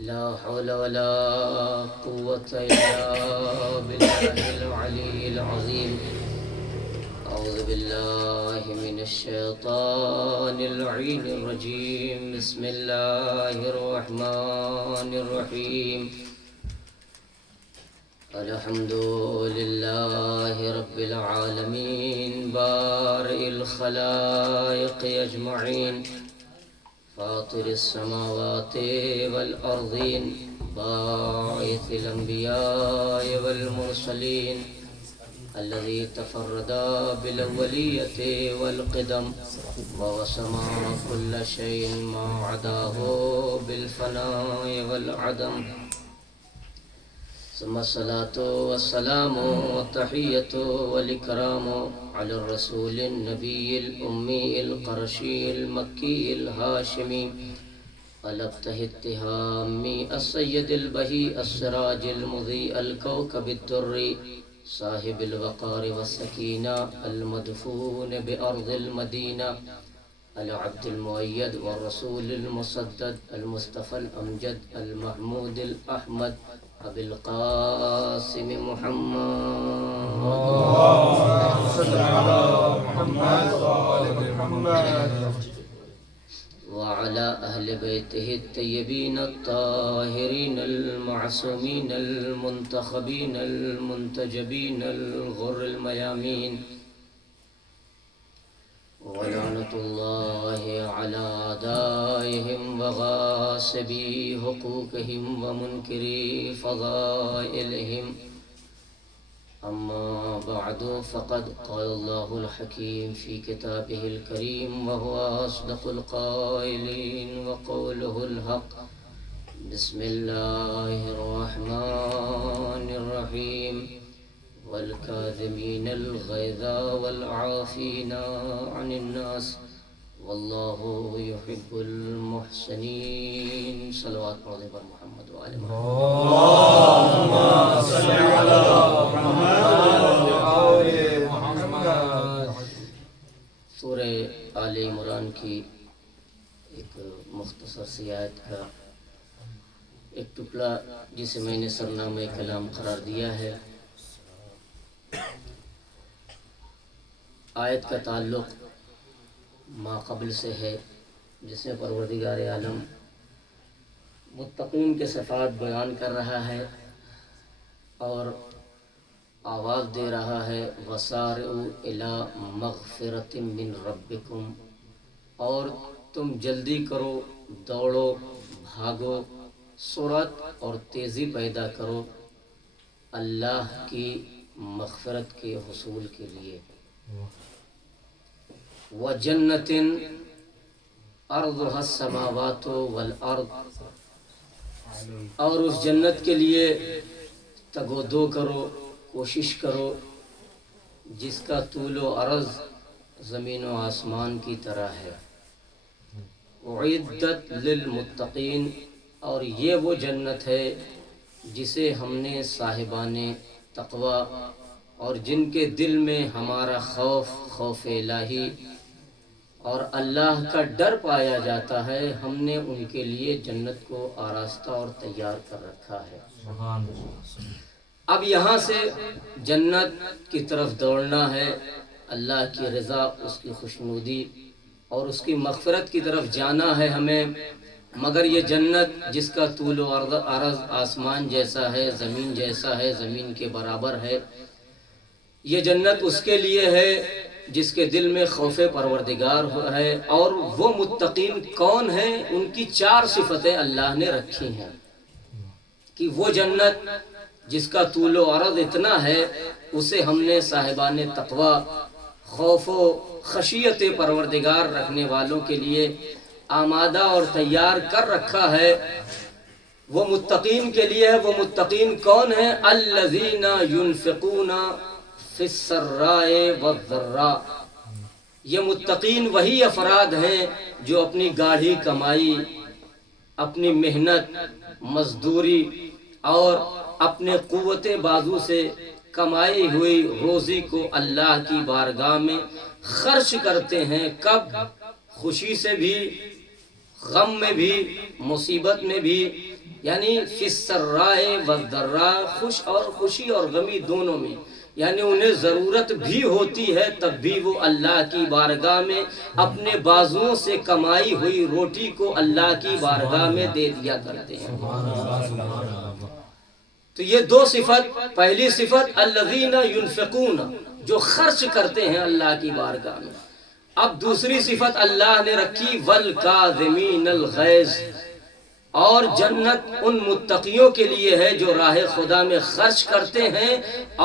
لا حول ولا قوة إلا بالله العلي العظيم. أعوذ بالله من الشيطان اللعين الرجيم. بسم الله الرحمن الرحيم. الحمد لله رب العالمين بارئ الخلائق أجمعين فاطر السماوات والأرضين باعث الأنبياء والمرسلين الذي تفرد بالأولية والقدم ووسمع كل شيء ما عداه بالفناء والعدم. ثم الصلاة والسلام والتحية والإكرام على الرسول النبي الأمي القرشي المكي الهاشمي الأبته التهامي السيد البهي السراج المضيء الكوكب الدري صاحب الوقار والسكينة المدفون بأرض المدينة العبد المؤيد والرسول المسدد المصطفى الأمجد المحمود الأحمد أبي القاسم محمد وعلى أهل بيته الطيبين الطاهرين المعصومين المنتخبين المنتجبين الغر الميامين. ولعنة الله على أعدائهم وغاصبي حقوقهم ومنكري فضائلهم. أما بعد فقد قال الله الحكيم في كتابه الكريم وهو أصدق القائلين وقوله الحق. بسم الله الرحمن الرحيم. والكاظمين الغيظ والعافين عن الناس والله يحب المحسنين. صلوات محمد وآل محمد. اللهم صل على محمد وآل محمد. سورہ آل عمران کی ایک مختصر سی آیت کا ایک ٹکڑا جسے میں نے سرنامہ کلام قرار دیا ہے. آیت کا تعلق ما قبل سے ہے جس میں پروردگار عالم متقین کے صفات بیان کر رہا ہے اور آواز دے رہا ہے وَسَارِعُوا إِلَى مَغْفِرَةٍ مِّن رَبِّكُمْ. اور تم جلدی کرو، دوڑو، بھاگو، سرعت اور تیزی پیدا کرو اللہ کی مغفرت کے حصول کے لیے. وَجَنَّةٍ أَرْضُهَا السَّمَاوَاتُ وَالْأَرْضُ. اور اس جنت کے لیے تگ و دو کرو، کوشش کرو جس کا طول و عرض زمین و آسمان کی طرح ہے. اعدت للمتقین. اور یہ وہ جنت ہے جسے ہم نے صاحبان تقوی اور جن کے دل میں ہمارا خوف الہی اور اللہ کا ڈر پایا جاتا ہے، ہم نے ان کے لیے جنت کو آراستہ اور تیار کر رکھا ہے. اب یہاں سے جنت کی طرف دوڑنا ہے، اللہ کی رضا، اس کی خوشنودی اور اس کی مغفرت کی طرف جانا ہے ہمیں. مگر یہ جنت جس کا طول و عرض آسمان جیسا ہے، زمین جیسا ہے، زمین کے برابر ہے، یہ جنت اس کے لیے ہے جس کے دل میں خوف پروردگار ہے. اور وہ متقین کون ہیں؟ ان کی 4 صفتیں اللہ نے رکھی ہیں کہ وہ جنت جس کا طول و عرض اتنا ہے اسے ہم نے صاحبان تقوی، خوف و خشیت پروردگار رکھنے والوں کے لیے آمادہ اور تیار کر رکھا ہے. وہ متقین کے لیے ہے. وہ متقین کون ہیں؟ الذین ينفقون فی السراء والضراء. یہ متقین وہی افراد ہیں جو اپنی گاڑھی کمائی، اپنی محنت، مزدوری اور اپنے قوت بازو سے کمائی ہوئی روزی کو اللہ کی بارگاہ میں خرچ کرتے ہیں. کب؟ خوشی سے بھی، غم میں بھی مصیبت میں بھی، یعنی فی السراء والضراء، خوشی اور غمی دونوں میں، یعنی انہیں ضرورت بھی ہوتی ہے تب بھی وہ اللہ کی بارگاہ میں اپنے بازوؤں سے کمائی ہوئی روٹی کو اللہ کی بارگاہ میں دے دیا کرتے ہیں۔ تو یہ دو صفت، پہلی صفت الذین ينفقون، جو خرچ کرتے ہیں اللہ کی بارگاہ میں۔ اب دوسری صفت اللہ نے رکھی والکاظمین الغیظ، اور جنت ان متقیوں کے لیے ہے جو راہ خدا میں خرچ کرتے ہیں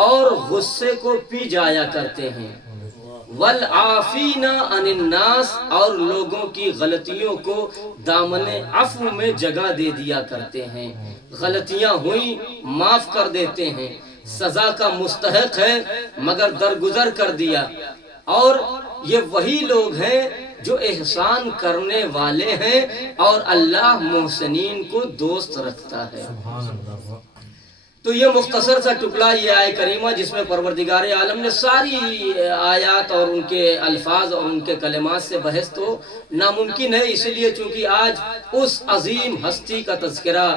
اور غصے کو پی جایا کرتے ہیں۔ والعافین عن الناس، اور لوگوں کی غلطیوں کو دامن عفو میں جگہ دے دیا کرتے ہیں، غلطیاں ہوئیں معاف کر دیتے ہیں، سزا کا مستحق ہے مگر درگزر کر دیا۔ اور یہ وہی لوگ ہیں جو احسان کرنے والے ہیں، اور اللہ محسنین کو دوست رکھتا ہے۔ تو یہ مختصر سا ٹکڑا یہ آیت کریمہ جس میں پروردگار عالم نے ساری آیات اور ان کے الفاظ اور ان کے کلمات سے بحث تو ناممکن ہے، اس لیے چونکہ آج اس عظیم ہستی کا تذکرہ،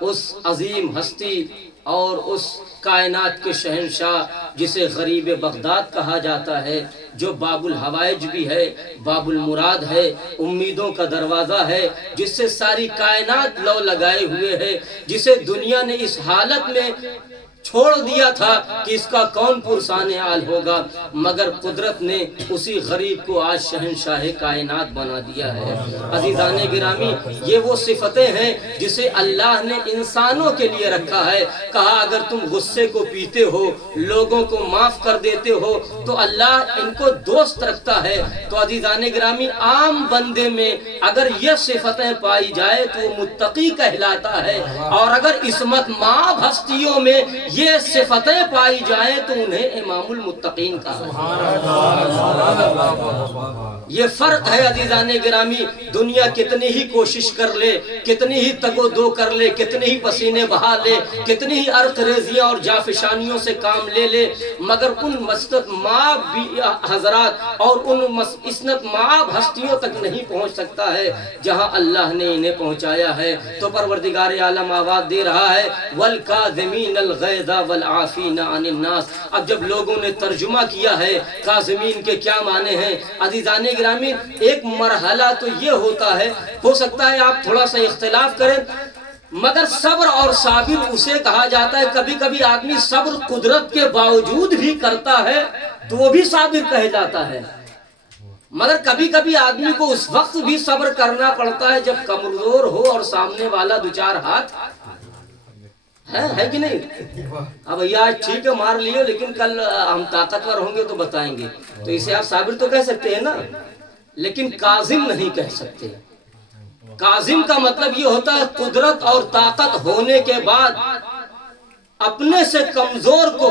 اس عظیم ہستی اور اس کائنات کے شہنشاہ جسے غریب بغداد کہا جاتا ہے، جو باب الحوائج بھی ہے، باب المراد ہے، امیدوں کا دروازہ ہے، جس سے ساری کائنات لو لگائے ہوئے ہے، جسے دنیا نے اس حالت میں چھوڑ دیا تھا کہ اس کا کون پرسان حال ہوگا، مگر قدرت نے اسی غریب کو آج شہنشاہ کائنات بنا دیا ہے۔ عزیزان گرامی، یہ وہ صفتیں ہیں جسے اللہ نے انسانوں کے لیے رکھا ہے۔ کہا اگر تم غصے کو پیتے ہو، لوگوں کو معاف کر دیتے ہو تو اللہ ان کو دوست رکھتا ہے۔ تو عزیزان گرامی، عام بندے میں اگر یہ صفتیں پائی جائے تو وہ متقی کہلاتا ہے، اور اگر عصمت مآب ہستیوں میں یہ صفتیں پائی جائیں تو انہیں امام المتقین کہا۔ یہ فرق ہے عزیزان گرامی۔ دنیا کتنی ہی کوشش کر لے، کتنی ہی تگ و دو کر لے، کتنی ہی پسینے بہا لے، کتنی ہی عرق ریزیاں اور جافشانیوں سے کام لے لے، مگر ان مسنت مآب حضرات اور ان مسنت مآب ہستیوں تک نہیں پہنچ سکتا ہے جہاں اللہ نے انہیں پہنچایا ہے۔ تو پروردگار عالم آواز دے رہا ہے والکاظمین الغیظ والعافین عن الناس۔ اب جب لوگوں نے ترجمہ کیا ہے کاظمین کے کیا معنی ہیں، عزیزان گرامی، ایک مرحلہ تو یہ ہوتا ہے، ہو سکتا ہے آپ تھوڑا سا اختلاف کریں، مگر صبر اور صابر اسے کہا جاتا ہے۔ کبھی کبھی آدمی صبر قدرت کے باوجود بھی کرتا ہے تو وہ بھی صابر کہلاتا ہے، مگر کبھی کبھی آدمی کو اس وقت بھی صبر کرنا پڑتا ہے جب کمزور ہو اور سامنے والا دو چار ہاتھ ہے کہ نہیں؟ اب آج ٹھیک ہے مار لیے، لیکن کل ہم طاقتور ہوں گے تو بتائیں گے، تو اسے آپ صابر تو کہہ سکتے ہیں نا، لیکن کاظم نہیں کہہ سکتے۔ کاظم کا مطلب یہ ہوتا ہے قدرت اور طاقت ہونے کے بعد اپنے سے کمزور کو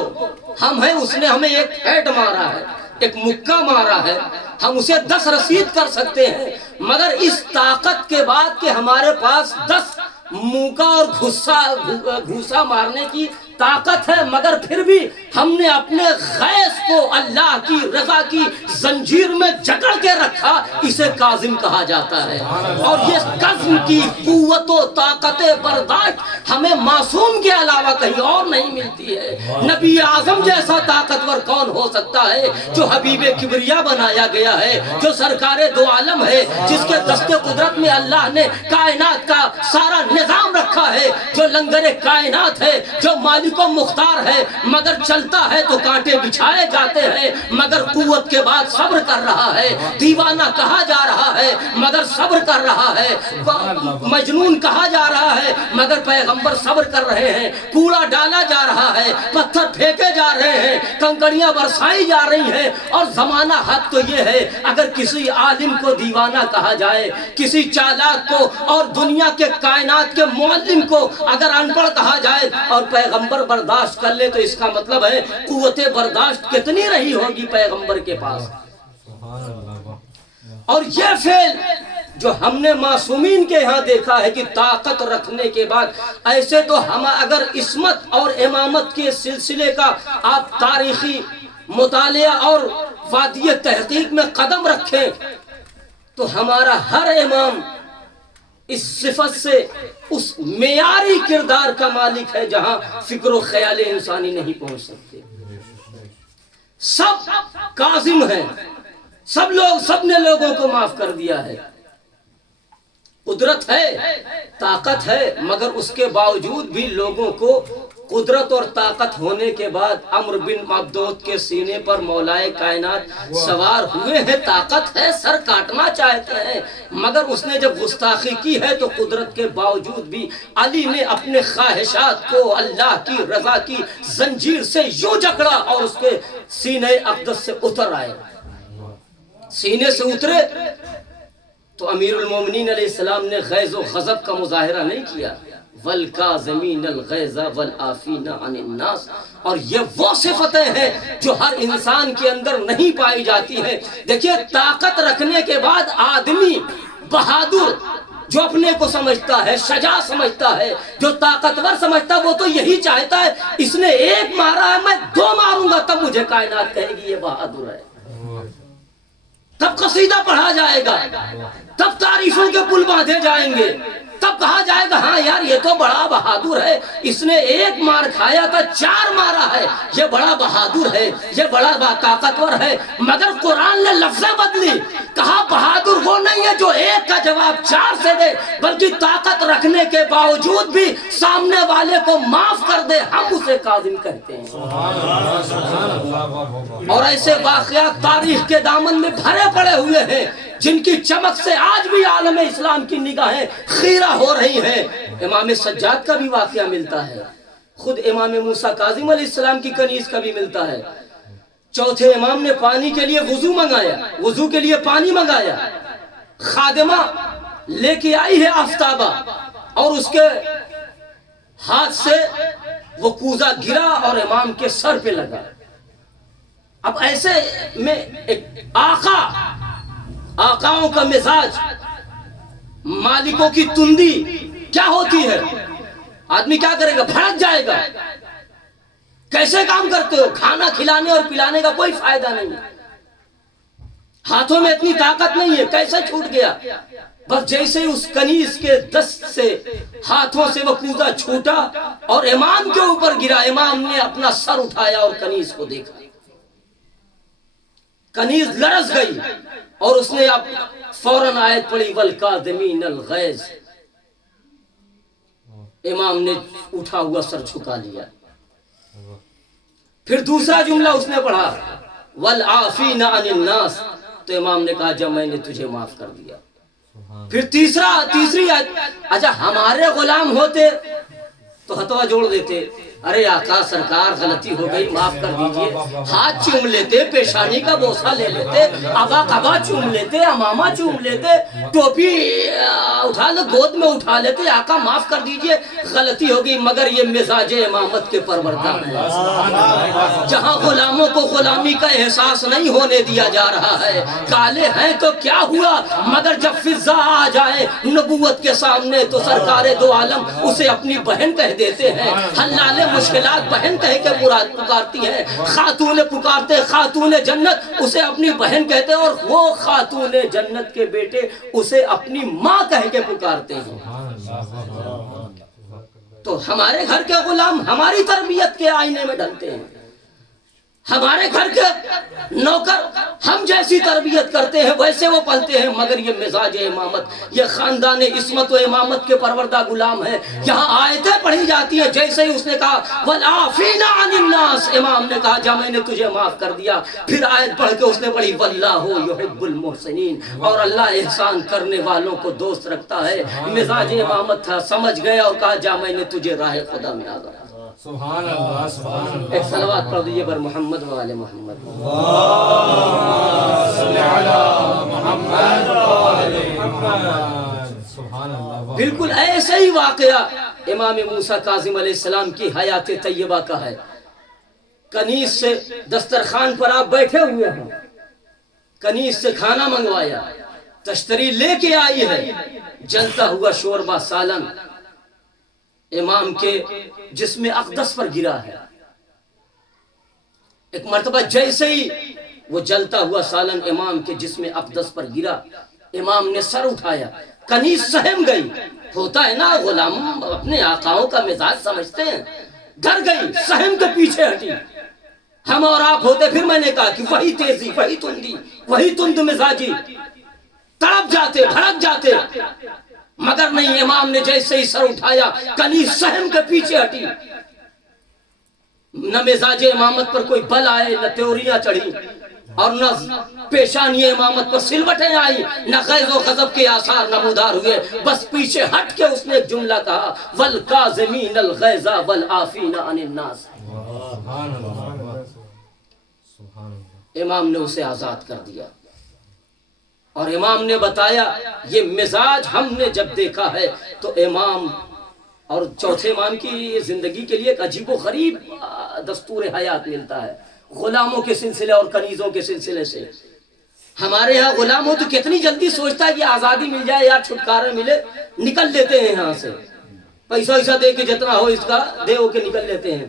ہم ہیں، اس نے ہمیں ایک ہیڈ مارا ہے، ایک مکہ مارا ہے، ہم اسے 10 رسید کر سکتے ہیں، مگر اس طاقت کے بعد کہ ہمارے پاس 10 موقع اور گھوسا مارنے کی طاقت ہے، مگر پھر بھی ہم نے اپنے غیظ کو اللہ کی رضا کی زنجیر میں جکڑ کے رکھا، اسے کاظم کہا جاتا ہے۔ اور یہ قسم کی قوت و طاقت برداشت ہمیں معصوم کے علاوہ کہیں اور نہیں ملتی ہے۔ نبی اعظم جیسا طاقتور کون ہو سکتا ہے جو حبیب کبریا بنایا گیا ہے، جو سرکار دو عالم ہے، جس کے دست قدرت میں اللہ نے کائنات کا سارا نظام رکھا ہے، جو لنگر کائنات ہے، جو مالک و مختار ہے، مگر چلتا ہے تو کانٹے بچھائے جاتے ہیں، مگر قوت کے بعد صبر کر رہا ہے۔ دیوانہ کہا جا رہا ہے مگر صبر کر رہا ہے، مجنون کہا جا رہا ہے مگر پیغمبر صبر کر رہے ہیں۔ کوڑا ڈالا جا رہا ہے، پتھر پھینکے جا رہے ہیں، کنکریاں برسائی جا رہی ہیں، اور زمانہ حق تو یہ ہے اگر کسی عالم کو دیوانہ کہا جائے، کسی چالاک کو اور دنیا کے کائنات کے معلم کو اگر ان پڑھ کہا جائے اور پیغمبر برداشت کر لے تو اس کا مطلب ہے قوت برداشت کتنی رہی ہوگی پیغمبر کے پاس۔ اور یہ فعل جو ہم نے معصومین کے ہاں دیکھا ہے کہ طاقت رکھنے کے بعد، ایسے تو ہم اگر عصمت اور امامت کے سلسلے کا آپ تاریخی مطالعہ اور وادی تحقیق میں قدم رکھیں تو ہمارا ہر امام اس صفت سے اس معیاری کردار کا مالک ہے جہاں فکر و خیال انسانی نہیں پہنچ سکتے. سب کاظم ہیں، سب نے لوگوں کو معاف کر دیا ہے. قدرت ہے، طاقت ہے، مگر اس کے باوجود بھی لوگوں کو قدرت اور طاقت ہونے کے بعد عمرو بن مبدود کے سینے پر مولائے کائنات سوار ہوئے ہیں. طاقت ہے، سر کاٹنا چاہتے ہیں، مگر اس نے جب گستاخی کی ہے تو قدرت کے باوجود بھی علی نے اپنے خواہشات کو اللہ کی رضا کی زنجیر سے یوں جکڑا اور اس کے سینے اقدس سے اتر آئے. سینے سے اترے تو امیر المومنین علیہ السلام نے غیظ و غضب کا مظاہرہ نہیں کیا. وَالْكَاظِمِينَ الْغَيْظَ وَالْعَافِينَ عَنِ النَّاسِ. اور یہ وہ صفتیں ہیں جو ہر انسان کے اندر نہیں پائی جاتی ہیں. دیکھیے، طاقت رکھنے کے بعد آدمی بہادر جو اپنے کو سمجھتا ہے، شجاع سمجھتا ہے، جو طاقتور سمجھتا ہے، وہ تو یہی چاہتا ہے اس نے ایک مارا ہے میں 2 ماروں گا، تب مجھے کائنات کہے گی یہ بہادر ہے. تب قصیدہ پڑھا جائے گا، تب تعریفوں کے پل باندھے جائیں گے، تب کہا جائے گا ہاں یار یہ تو بڑا بہادر ہے، اس نے 1 مار کھایا تھا 4 مارا ہے، یہ بڑا بہادر ہے، یہ بڑا طاقتور ہے. مگر قرآن نے لفظیں بدلی، کہا بہادر وہ نہیں ہے جو 1 کا جواب 4 سے دے، بلکہ طاقت رکھنے کے باوجود بھی سامنے والے کو معاف کر دے، ہم اسے کاظم کہتے ہیں. اور ایسے واقعات تاریخ کے دامن میں بھرے پڑے ہوئے ہیں جن کی چمک سے آج بھی عالم اسلام کی نگاہیں خیرہ ہو رہی ہیں. امام سجاد کا بھی واقعہ ملتا ہے، خود امام موسیٰ کاظم علیہ السلام کی کنیز کا بھی ملتا ہے. چوتھے امام نے پانی کے لیے وضو منگایا، وضو کے لیے پانی منگایا، خادمہ لے کے آئی ہے آفتابہ اور اس کے ہاتھ سے وہ کوزہ گرا اور امام کے سر پہ لگا. اب ایسے میں ایک آقاؤں کا مزاج، مالکوں کی تندی کیا ہوتی ہے؟ آدمی کیا کرے گا؟ بھڑک جائے گا. کیسے کام کرتے ہو؟ کھانا کھلانے اور پلانے کا کوئی فائدہ نہیں، ہاتھوں میں اتنی طاقت نہیں ہے، کیسے چھوٹ گیا؟ بس جیسے اس کنیز کے دست سے ہاتھوں سے وہ کوزہ چھوٹا اور امام کے اوپر گرا، امام نے اپنا سر اٹھایا اور کنیز کو دیکھا. کنیز لرز گئی اور اس نے اب فوراً آیت پڑھی وَالْكَاظِمِينَ الْغَيْظَ. امام نے اٹھا ہوا سر جھکا لیا. پھر دوسرا جملہ اس نے پڑھا وَالْعَافِينَ عَنِ النَّاسِ. تو امام نے کہا جب میں نے تجھے معاف کر دیا. پھر تیسری آیت. اچھا ہمارے غلام ہوتے تو ہتوا جوڑ دیتے، ارے آقا سرکار غلطی ہو گئی معاف کر دیجئے، ہاتھ چوم لیتے، پیشانی کا بوسہ لے لیتے، ابا قبا چوم لیتے، امامہ چوم لیتے، ٹوپی اٹھا لے گود میں اٹھا لیتے، آقا معاف کر دیجئے غلطی ہو گئی. مگر یہ مزاج امامت کے پروردگار ہے، جہاں غلاموں کو غلامی کا احساس نہیں ہونے دیا جا رہا ہے. کالے ہیں تو کیا ہوا، مگر جب فضا آ جائے نبوت کے سامنے تو سرکار دو عالم اسے اپنی بہن کہہ دیتے ہیں. حلال مشکلات بہن کہہ کے پکارتی ہے، خاتون پکارتے خاتون جنت اسے اپنی بہن کہتے ہیں، اور وہ خاتون جنت کے بیٹے اسے اپنی ماں کہہ کے پکارتے ہیں. تو ہمارے گھر کے غلام ہماری تربیت کے آئینے میں ڈھلتے ہیں، ہمارے گھر کے نوکر ہم جیسی تربیت کرتے ہیں ویسے وہ پلتے ہیں. مگر یہ مزاج امامت، یہ خاندان عصمت و امامت کے پروردہ غلام ہے. یہاں آیتیں پڑھی جاتی ہیں، جیسے ہی اس نے کہا وَالْعَافِينَ عَنِ النَّاسِ، امام نے کہا جب میں نے تجھے معاف کر دیا. پھر آیت پڑھ کے اس نے پڑھی وَاللَّهُ يُحِبُّ الْمُحْسِنِينَ، اور اللہ احسان کرنے والوں کو دوست رکھتا ہے. مزاج امامت تھا، سمجھ گئے اور کہا جا میں نے تجھے راہ خدا میں آگا. سبحان اللہ سبحان اللہ. ایک صلوات پڑھ دیجئے بر محمد و آل محمد. صلی علی محمد و آل محمد. سبحان اللہ. بالکل ایسے ہی واقعہ امام موسیٰ کاظم علیہ السلام کی حیات طیبہ کا ہے. کنیز سے دسترخوان پر آپ بیٹھے ہوئے ہیں، کنیز سے کھانا منگوایا، تشتری لے کے آئی ہے، جلتا ہوا شوربہ سالن امام کے جسم اقدس پر گرا ہے. ایک مرتبہ جیسے ہی وہ جلتا ہوا سالن امام کے جسم اقدس پر گرا، امام نے سر اٹھایا، کنیز سہم گئی. ہوتا ہے نا غلام اپنے آقاؤں کا مزاج سمجھتے ہیں. ڈر گئی, سہم کے پیچھے ہٹی. ہم اور آپ ہوتے پھر میں نے کہا کہ وہی تیزی, وہی تندی, وہی تند مزاجی, تڑپ جاتے, بھڑک جاتے. مگر نہیں, امام نے جیسے ہی سر اٹھایا کنیز سہم کے پیچھے ہٹی. نہ مزاج امامت پر کوئی بل آئے, نہ تیوریاں چڑھی, اور نہ پیشانی امامت پر سلوٹیں آئی, نہ غیظ و غضب کے آثار نمودار ہوئے. بس پیچھے ہٹ کے اس نے ایک جملہ کہا, وَالْقَاظِمِينَ الْغَيْظَ وَالْعَافِينَ عَنِ النَّاسِ. امام نے اسے آزاد کر دیا. اور امام نے بتایا یہ مزاج ہم نے جب دیکھا ہے تو امام اور چوتھے امام کی زندگی کے لیے ایک عجیب و غریب دستور حیات ملتا ہے غلاموں کے سلسلے اور کنیزوں کے سلسلے سے. ہمارے ہاں غلام ہو تو کتنی جلدی سوچتا ہے کہ آزادی مل جائے یا چھٹکارا ملے, نکل لیتے ہیں یہاں سے, پیسہ ویسا دے کے جتنا ہو اس کا دے ہو کے نکل لیتے ہیں.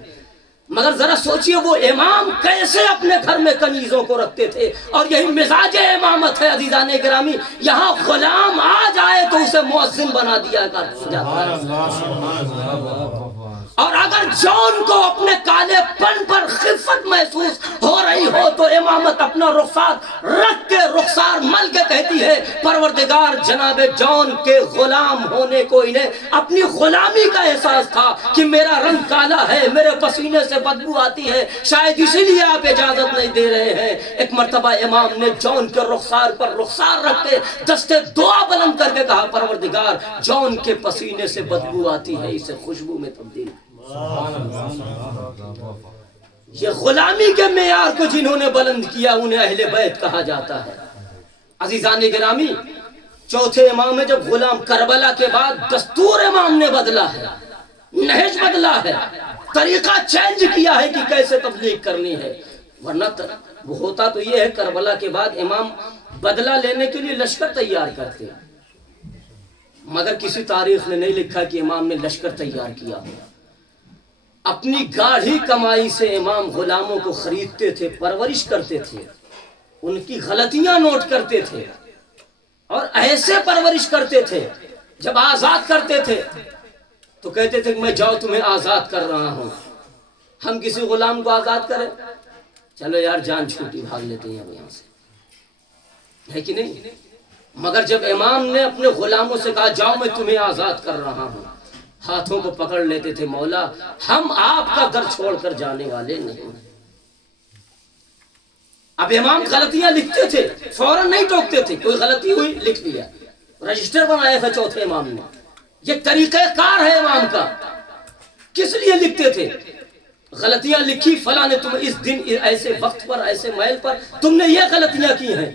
مگر ذرا سوچئے وہ امام کیسے اپنے گھر میں کنیزوں کو رکھتے تھے. اور یہی مزاج امامت ہے عزیزان گرامی. یہاں غلام آ جائے تو اسے مؤذن بنا دیا جاتا ہے. اور اگر جون کو اپنے کالے پن پر خفت محسوس ہو رہی ہو تو امامت اپنا رخسار رکھ کے رخسار مل کے کہتی ہے, پروردگار جناب جون کے غلام ہونے کو انہیں اپنی غلامی کا احساس تھا کہ میرا رنگ کالا ہے, میرے پسینے سے بدبو آتی ہے, شاید اسی لیے آپ اجازت نہیں دے رہے ہیں. ایک مرتبہ امام نے جون کے رخسار پر رخسار رکھ کے دستے دعا بلند کر کے کہا, پروردگار جون کے پسینے سے بدبو آتی ہے, اسے خوشبو میں تبدیل. یہ غلامی کے معیار کو جنہوں نے بلند کیا انہیں اہل بیت کہا جاتا ہے. عزیزان گرامی, چوتھے امام ہے جب غلام. کربلا کے بعد دستور امام نے بدلا ہے, نہج بدلا ہے, طریقہ چینج کیا ہے کہ کیسے تبلیغ کرنی ہے. ورنہ وہ ہوتا تو یہ ہے, کربلا کے بعد امام بدلہ لینے کے لیے لشکر تیار کرتے, مگر کسی تاریخ نے نہیں لکھا کہ امام نے لشکر تیار کیا ہو. اپنی گاڑھی کمائی سے امام غلاموں کو خریدتے تھے, پرورش کرتے تھے, ان کی غلطیاں نوٹ کرتے تھے اور ایسے پرورش کرتے تھے. جب آزاد کرتے تھے تو کہتے تھے کہ میں جاؤ تمہیں آزاد کر رہا ہوں. ہم کسی غلام کو آزاد کریں, چلو یار جان چھوٹی, بھاگ لیتے ہیں یہاں سے, ہے کہ نہیں. مگر جب امام نے اپنے غلاموں سے کہا جاؤ میں تمہیں آزاد کر رہا ہوں, ہاتھوں کو پکڑ لیتے تھے, مولا ہم آپ کا در چھوڑ کر جانے والے نہیں. اب امام غلطیاں لکھتے تھے, فوراً نہیں ٹوکتے تھے, کوئی غلطی ہوئی لکھ لیا, رجسٹر بنایا تھا چوتھے امام نے. یہ طریقہ کار ہے امام کا. کس لیے لکھتے تھے؟ غلطیاں لکھی, فلاں نے تم اس دن ایسے وقت پر ایسے محل پر تم نے یہ غلطیاں کی ہیں.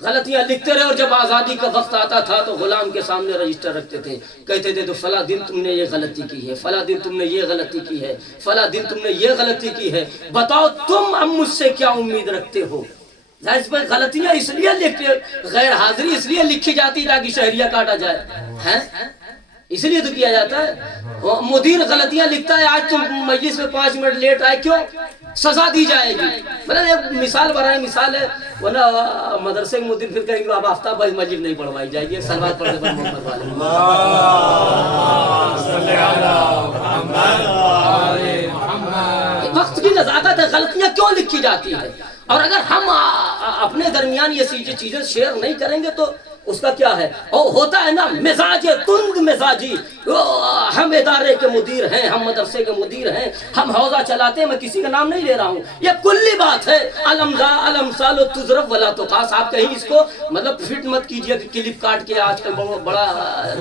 غلطیاں لکھتے رہے, اور جب آزادی کا وقت آتا تھا تو غلام کے سامنے رجسٹر رکھتے تھے, کہتے تھے تو فلاں دن تم نے یہ غلطی کی ہے, فلاں دن تم نے یہ غلطی کی ہے, فلاں دن تم نے یہ غلطی کی ہے, بتاؤ تم اب مجھ سے کیا امید رکھتے ہو. ظاہر اس میں غلطیاں اس لیے لکھتے, غیر حاضری اس لیے لکھی جاتی تاکہ شہریہ کاٹا جائے, اس لیے تو کیا جاتا ہے. مدیر غلطیاں لکھتا ہے, آج تم مجلس میں 5 منٹ لیٹ آئے, کیوں؟ سزا دی جائے گی. مطلب ایک مثال برائے مثال ہے, ورنہ مدرسے کے مدیر پھر کہیں گے اب آفتاب بھائی مسجد نہیں پڑھوائی جائے گی, سلوات پڑھنے پر محمد والے. وقت کی نزاکت ہے, غلطیاں کیوں لکھی جاتی ہے. اور اگر ہم اپنے درمیان یہ چیزیں شیئر نہیں کریں گے تو اس کا کیا ہے. اور ہوتا ہے نا مزاج تند مزاجی, ہم ادارے کے مدیر ہیں, ہم مدرسے کے مدیر ہیں, ہم حوضہ چلاتے ہیں, میں کسی کا نام نہیں لے رہا ہوں, یہ کلی بات ہے. علم سال تضرب ولا تقاس. آپ کہیں اس کو مطلب فٹ مت کیجئے کہ کلپ کاٹ کے آج کل بڑا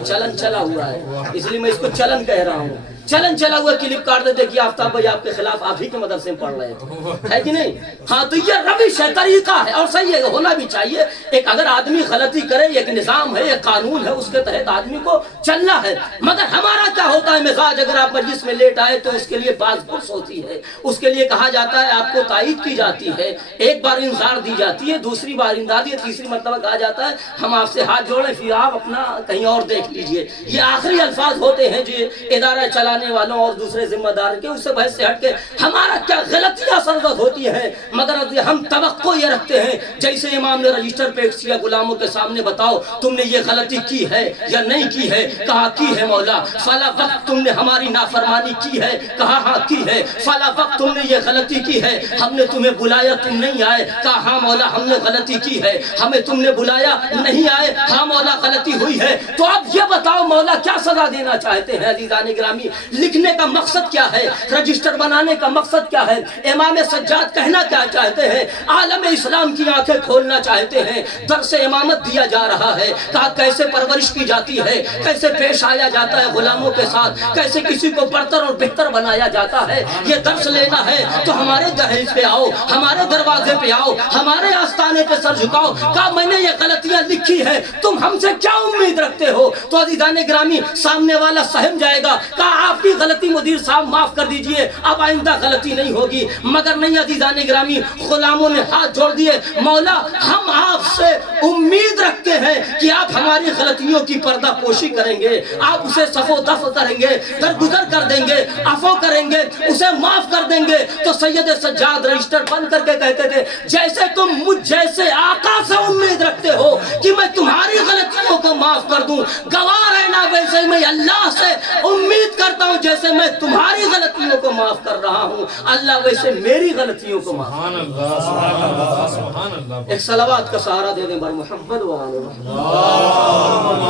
چلن چلا ہوا ہے, اس لیے میں اس کو چلن کہہ رہا ہوں. چلن چلا ہوا کلپ کاٹ دیتے کہ آفتاب بھائی آپ کے خلاف آپ ہی کے مدرسے میں پڑھ رہے تھے, ہے کہ نہیں. ہاں تو یہ روش ہے, طریقہ ہے, اور صحیح ہے, ہونا بھی چاہیے. ایک اگر آدمی غلطی کرے, ایک نظام ہے, ایک قانون ہے, اس کے تحت آدمی کو چلنا ہے. مگر ہمارا کیا ہوتا ہے مزاج, اگر آپ مجلس میں لیٹ آئے تو اس کے لیے باز پرس ہوتی ہے, اس کے لیے کہا جاتا ہے, آپ کو تائید کی جاتی ہے, ایک بار انذار دی جاتی ہے, دوسری بار انذار دی, تیسری مرتبہ کہا جاتا ہے ہم آپ سے ہاتھ جوڑیں, پھر آپ اپنا کہیں اور دیکھ لیجئے. یہ آخری الفاظ ہوتے ہیں جو ادارہ چلانے چلانے والوں اور دوسرے ذمہ دار کے اس سے بحث سے ہٹ کے ہمارا کیا غلطیاں سرزد ہوتی ہیں، مگر ہم توقع یہ رکھتے ہیں جیسے امام نے رجسٹر پیش کیا غلاموں کے سامنے، بتاؤ تم نے یہ غلطی کی ہے یا نہیں کی ہے؟ کہا کی ہے مولا۔ فلا وقت تم نے ہماری نافرمانی کی ہے؟ کہا ہاں کی ہے۔ فلا وقت تم نے یہ غلطی کی ہے، ہم نے تمہیں بلایا تم نہیں آئے؟ کہا ہاں مولا ہم نے غلطی کی ہے، ہمیں تم نے بلایا نہیں آئے؟ ہاں مولا غلطی ہوئی ہے۔ تو اب یہ بتاؤ مولا کیا سزا دینا چاہتے ہیں؟ عزیزان گرامی، لکھنے کا مقصد کیا ہے؟ رجسٹر بنانے کا مقصد کیا ہے؟ امام سجاد کہنا کیا چاہتے ہیں؟ عالم اسلام کی آنکھیں کھولنا چاہتے ہیں۔ درس امامت دیا جا رہا ہے، کہا کیسے پرورش کی جاتی ہے، کیسے پیش آیا جاتا ہے غلاموں کے ساتھ، کیسے کسی کو برتر اور بہتر بنایا جاتا ہے۔ یہ درس لینا ہے تو ہمارے دہلیز پہ آؤ، ہمارے دروازے پہ آؤ، ہمارے آستانے پہ سر جھکاؤ۔ کہا میں نے یہ غلطیاں لکھی ہے، تم ہم سے کیا امید رکھتے ہو؟ تو عزیزان گرامی سامنے والا سہم جائے گا، کہا آپ کی غلطی مدیر صاحب معاف کر دیجئے، اب آئندہ غلطی نہیں ہوگی۔ مگر نہیں عزیزان گرامی، غلاموں نے ہاتھ جوڑ دیے، مولا ہم آپ سے امید رکھتے ہیں کہ آپ ہماری غلطیوں کی پردہ پوشی کریں گے، آپ اسے صف و دف کریں گے، درگزر کر دیں گے، عفو کریں گے، اسے معاف کر دیں گے۔ تو سید سجاد رجسٹر بند کر کے کہتے تھے جیسے تم مجھ جیسے آقا سے امید رکھتے ہو کہ میں تمہاری غلطیوں کو معاف کر دوں، گواہ رہنا ویسے میں اللہ سے امید کرتا ہوں جیسے میں تمہاری غلطیوں کو معاف کر رہا ہوں، اللہ ویسے میری غلطیوں کو معاف۔ سبحان اللہ سبحان اللہ سبحان اللہ۔ ایک صلوات کا سہارا دے دیں بر محمد و آل محمد۔ اللہم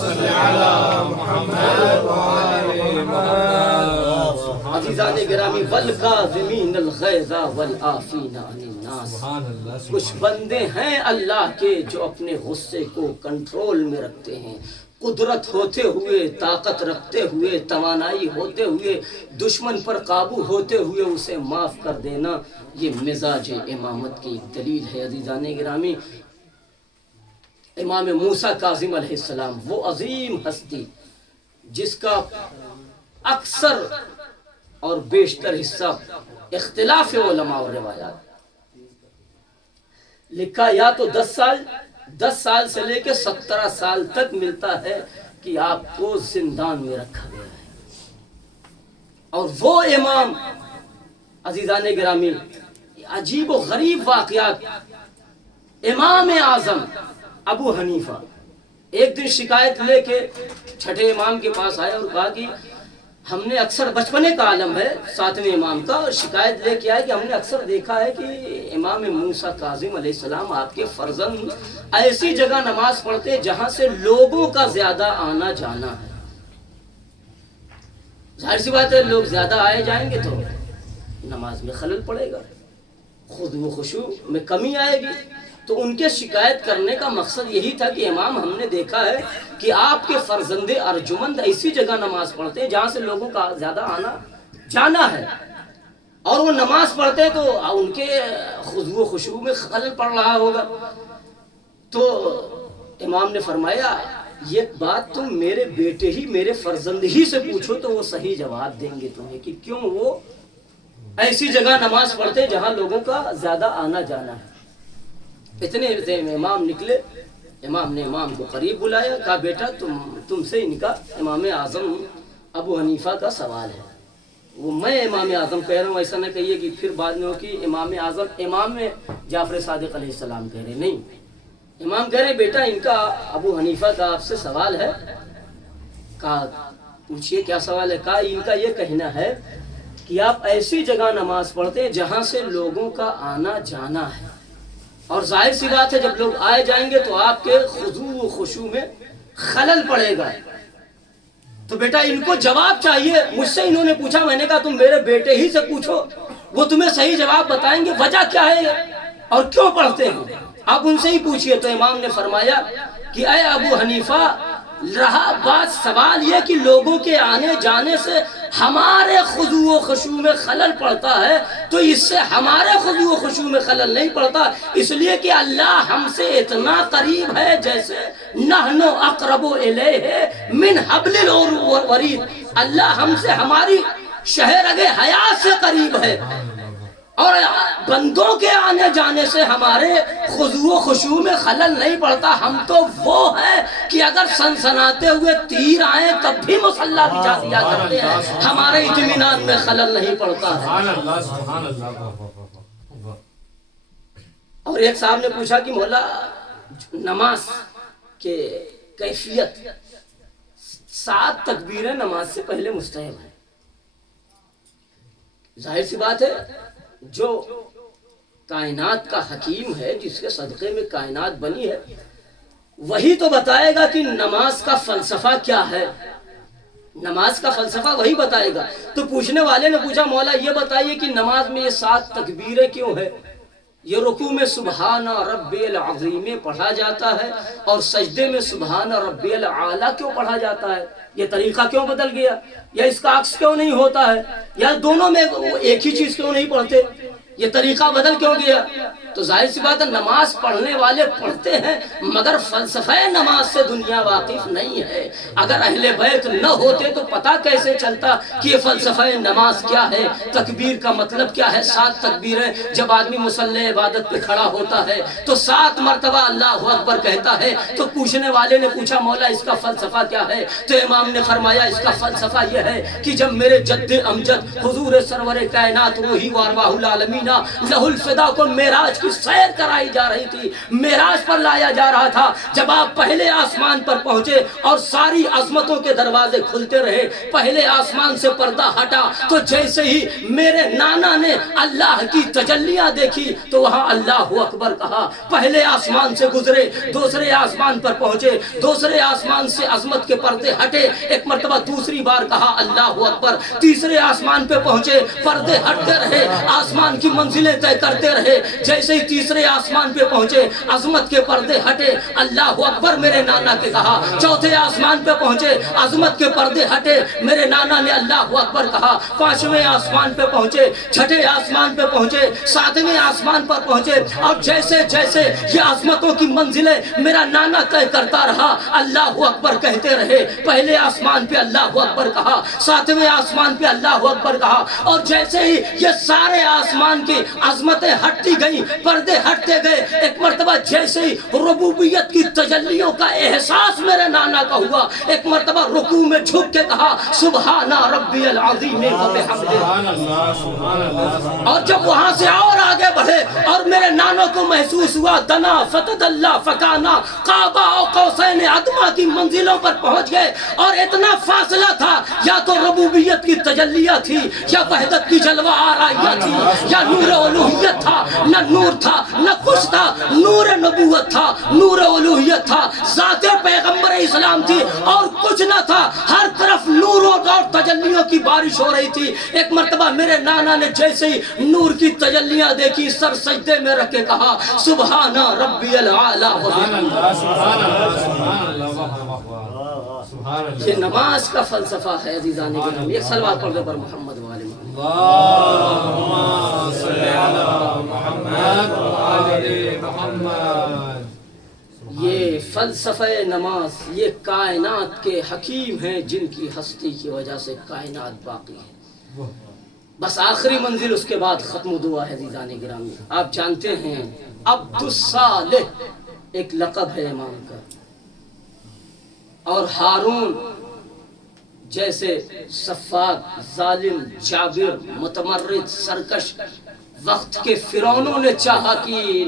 صل علی محمد و آل محمد۔ عزیزان گرامی والکاظمین الغیظ والعافین عن الناس، سبحان اللہ۔ کچھ بندے ہیں اللہ کے جو اپنے غصے کو کنٹرول میں رکھتے ہیں، قدرت ہوتے ہوئے، طاقت رکھتے ہوئے، توانائی ہوتے ہوئے، دشمن پر قابو ہوتے ہوئے اسے معاف کر دینا، یہ مزاج امامت کی ایک دلیل ہے۔ عزیزان گرامی امام موسیٰ کاظم علیہ السلام، وہ عظیم ہستی جس کا اکثر اور بیشتر حصہ اختلاف علماء اور روایات، لکھا یا تو 10 سال سے لے کے 17 سال تک ملتا ہے کہ آپ کو زندان میں رکھا گیا ہے۔ اور وہ امام عزیزان گرامی، عجیب و غریب واقعات، امام اعظم ابو حنیفہ ایک دن شکایت لے کے چھٹے امام کے پاس آئے اور کہا کہ ہم نے اکثر، بچپنے کا عالم ہے 7ویں امام کا، اور شکایت لے کے آئے کہ ہم نے اکثر دیکھا ہے کہ امام موسیٰ کاظم علیہ السلام آپ کے فرزند ایسی جگہ نماز پڑھتے جہاں سے لوگوں کا زیادہ آنا جانا ہے۔ ظاہر سی بات ہے لوگ زیادہ آئے جائیں گے تو نماز میں خلل پڑے گا، خضوع و خشوع میں کمی آئے گی۔ تو ان کے شکایت کرنے کا مقصد یہی تھا کہ امام ہم نے دیکھا ہے کہ آپ کے فرزند ارجمند ایسی جگہ نماز پڑھتے ہیں جہاں سے لوگوں کا زیادہ آنا جانا ہے، اور وہ نماز پڑھتے تو ان کے خضوع و خشوع میں خلل پڑ رہا ہوگا۔ تو امام نے فرمایا یہ بات تم میرے بیٹے ہی، میرے فرزند ہی سے پوچھو تو وہ صحیح جواب دیں گے تمہیں کہ کیوں وہ ایسی جگہ نماز پڑھتے جہاں لوگوں کا زیادہ آنا جانا ہے۔ اتنے امام نکلے، امام نے امام کو قریب بلایا، کہا بیٹا تم سے ان کا امام اعظم ابو حنیفہ کا سوال ہے۔ وہ میں امام اعظم کہہ رہا ہوں، ایسا نہ کہیے کہ پھر بعد میں ہو کہ امام اعظم امام جعفر صادق علیہ السلام کہہ رہے، نہیں، امام کہہ رہے بیٹا ان کا ابو حنیفہ کا آپ سے سوال ہے۔ کہا پوچھئے کیا سوال ہے؟ کہا ان کا یہ کہنا ہے کہ آپ ایسی جگہ نماز پڑھتے ہیں جہاں سے لوگوں کا آنا جانا ہے، اور ظاہر سی بات ہے جب لوگ آئے جائیں گے تو آپ کے خضوع و خشوع میں خلل پڑے گا۔ تو بیٹا ان کو جواب چاہیے، مجھ سے انہوں نے پوچھا، میں نے کہا تم میرے بیٹے ہی سے پوچھو، وہ تمہیں صحیح جواب بتائیں گے وجہ کیا ہے اور کیوں پڑھتے ہیں، آپ ان سے ہی پوچھئے۔ تو امام نے فرمایا کہ اے ابو حنیفہ، رہا بات سوال یہ کہ لوگوں کے آنے جانے سے ہمارے خضوع و خشوع میں خلل پڑتا ہے، تو اس سے ہمارے خضوع و خشوع میں خلل نہیں پڑتا، اس لیے کہ اللہ ہم سے اتنا قریب ہے جیسے نحن اقرب الیہ من حبل الورید، اللہ ہم سے ہماری شہرگ حیات سے قریب ہے۔ اور بندوں کے آنے جانے سے ہمارے خضوع و خشوع میں خلل نہیں پڑتا. ہم تو وہ ہے کہ اگر سنسناتے ہوئے تیر آئیں تب بھی مسلح بچھا دیا کرتے ہیں, ہمارے اطمینان میں خلل نہیں پڑتا ہے. سبحان اللہ سبحان اللہ. اور ایک صاحب نے پوچھا کہ مولا نماز کے کیفیت, 7 تکبیریں نماز سے پہلے مستحب ہیں. ظاہر سی بات ہے جو کائنات کا حکیم ہے, جس کے صدقے میں کائنات بنی ہے, وہی تو بتائے گا کہ نماز کا فلسفہ کیا ہے. نماز کا فلسفہ وہی بتائے گا. تو پوچھنے والے نے پوچھا مولا یہ بتائیے کہ نماز میں یہ 7 تکبیریں کیوں ہے؟ یہ رکوع میں سبحان ربی العظیم پڑھا جاتا ہے اور سجدے میں سبحان ربی الاعلیٰ کیوں پڑھا جاتا ہے؟ یہ طریقہ کیوں بدل گیا؟ یا اس کا عکس کیوں نہیں ہوتا ہے؟ یا دونوں میں ایک ہی چیز کیوں نہیں پڑھتے؟ یہ طریقہ بدل کیوں گیا؟ تو ظاہر سی بات ہے نماز پڑھنے والے پڑھتے ہیں مگر فلسفہ نماز سے دنیا واقف نہیں ہے. اگر اہل بیت نہ ہوتے تو پتہ کیسے چلتا کہ یہ فلسفہ نماز کیا ہے, تکبیر کا مطلب کیا ہے. 7 تکبیریں جب آدمی مصلی عبادت پہ کھڑا ہوتا ہے تو 7 مرتبہ اللہ اکبر کہتا ہے. تو پوچھنے والے نے پوچھا مولا اس کا فلسفہ کیا ہے؟ تو امام نے فرمایا اس کا فلسفہ یہ ہے کہ جب میرے جد امجد حضور سرور کائنات روحی وارواح العالمین لہ الفدا کو معراج کی سیر کرائی جا رہی تھی, معراج پر لایا جا رہا تھا, جب آپ پہلے آسمان پر پہنچے اور ساری عظمتوں کے دروازے کھلتے رہے, پہلے آسمان سے پردہ ہٹا تو جیسے ہی میرے نانا نے اللہ کی تجلیاں دیکھی تو وہاں اللہ اکبر کہا. پہلے آسمان سے گزرے, دوسرے آسمان پر پہنچے, دوسرے آسمان سے عظمت کے پردے ہٹے, ایک مرتبہ دوسری بار کہا اللہ اکبر, تیسرے آسمان پہ پہنچے, پردے ہٹتے رہے, آسمان کی منزلیں طے کرتے رہے. جیسے ہی تیسرے آسمان پہ پہنچے عظمت کے پردے ہٹے, اللہ اکبر میرے نانا کے کہا. چوتھے آسمان پہ پہنچے, عظمت کے پردے ہٹے, میرے نانا نے اللہ اکبر کہا. پانچویں آسمان پہ پہنچے, چھٹے آسمان پہ پہنچے, ساتویں آسمان پر پہنچے, اور جیسے جیسے یہ عظمتوں کی منزلیں میرا نانا طے کرتا رہا, اللہ اکبر کہتے رہے. پہلے آسمان پہ اللہ اکبر کہا, ساتویں آسمان پہ اللہ اکبر کہا, اور جیسے ہی یہ سارے آسمان کی عظمتیں ہٹتی گئیں, پردے ہٹتے گئے, ایک مرتبہ جیسے ہی ربوبیت کی تجلیوں کا احساس میرے نانا کا ہوا, ایک مرتبہ رکوع میں جھک کے کہا سبحان ربی العظیم و بحمدہ. اور جب وہاں سے اور آگے بڑھے اور میرے نانوں کو محسوس ہوا دنا فتدلی فکانا قاب او قوسین ادنیٰ کی منزلوں پر پہنچ گئے, اور اتنا فاصلہ تھا, یا تو ربوبیت کی تجلیہ تھی, یا وحدت کی جلوہ آرائیہ تھی, یا نور الوہیت تھا. نہ نور تھا نہ کچھ تھا, نور نبوت تھا, نور الوہیت تھا, ذات پیغمبر اسلام تھی, اور کچھ نہ تھا. ہر طرف نور اور تجلیوں کی بارش ہو رہی تھی. ایک مرتبہ میرے نانا نے جیسے ہی نور کی تجلیاں دیکھی, سر سجدے میں رکھ کے کہا سبحان ربی الاعلیٰ. یہ نماز کا فلسفہ ہے عزیزان گرامی. ایک صلوات پڑھ دو پر محمد والے اللہم صلی علی محمد وآل محمد. یہ فلسفہ نماز, یہ کائنات کے حکیم ہیں جن کی ہستی کی وجہ سے کائنات باقی ہے. بس آخری منزل اس کے بعد ختم دعا ہے عزیزان گرامی. آپ جانتے ہیں عبد الصالح ایک لقب ہے امام کا, اور ہارون جیسے سفاک, ظالم, جابر, متمرد, سرکش وقت کے فرعونوں نے چاہا کہ